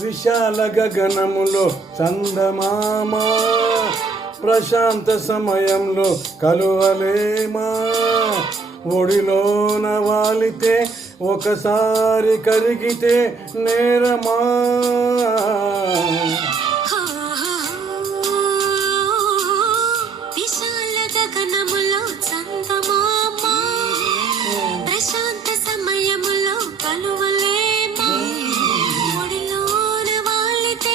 విశాల గగనములో చందమామ ప్రశాంత సమయంలో కలువలేమా ఒడిలోన వాలితే ఒకసారి కరిగితే నేరమా విశాల గగనములో చందమామ ప్రశాంత సమయములో కలువలేమా ఒడిలోన వాలితే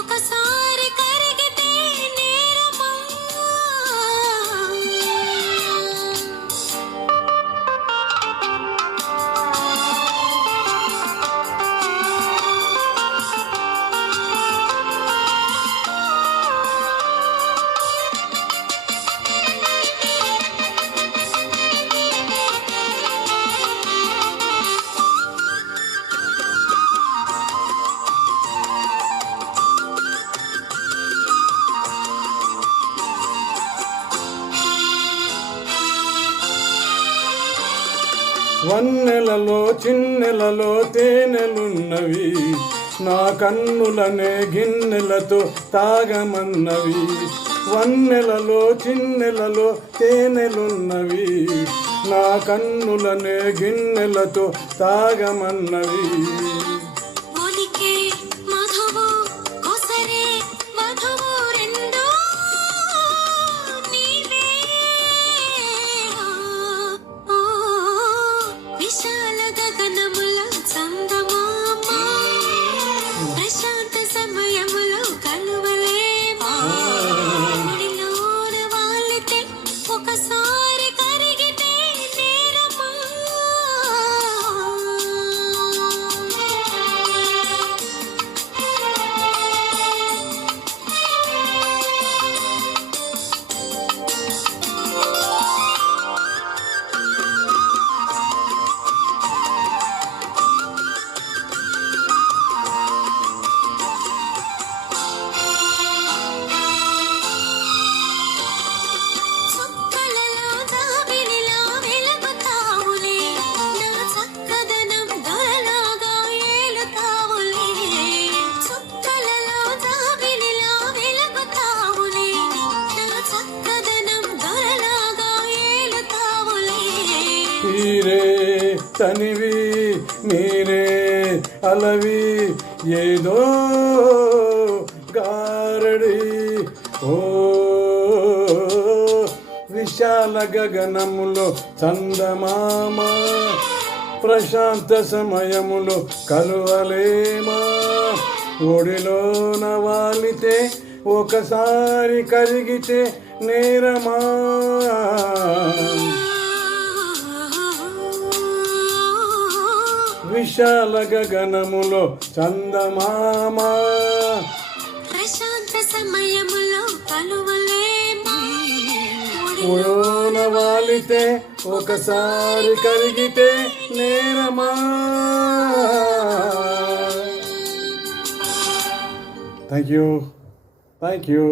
ఒకసారి కరిగితే నేరమా వన్నెలలో చిన్నెలలో తేనెలున్నవి నా కన్నులనే గిన్నెలతో తాగమన్నవి వన్నెలలో చిన్నెలలో తేనెలున్నవి నా కన్నులనే గిన్నెలతో తాగమన్నవి విశాల గగనములో చందమామ ప్రశాంత సమయములో కలువలేమా ఒడిలోన వాలితే ఒకసారి కరిగితే నేరమా తీరే తనివి నీరే అలవి ఏదో గారడి విశాల గగనములో చందమామ ప్రశాంత సమయములో కలువలేమా ఒడిలోన వాలితే ఒకసారి కరిగితే నేరమా విశాల గగనములో చందమామ ప్రశాంత సమయములో కలువలేమా ఒడిలోన వాలితే ఒకసారి కరిగితే నేరమా థ్యాంక్ యూ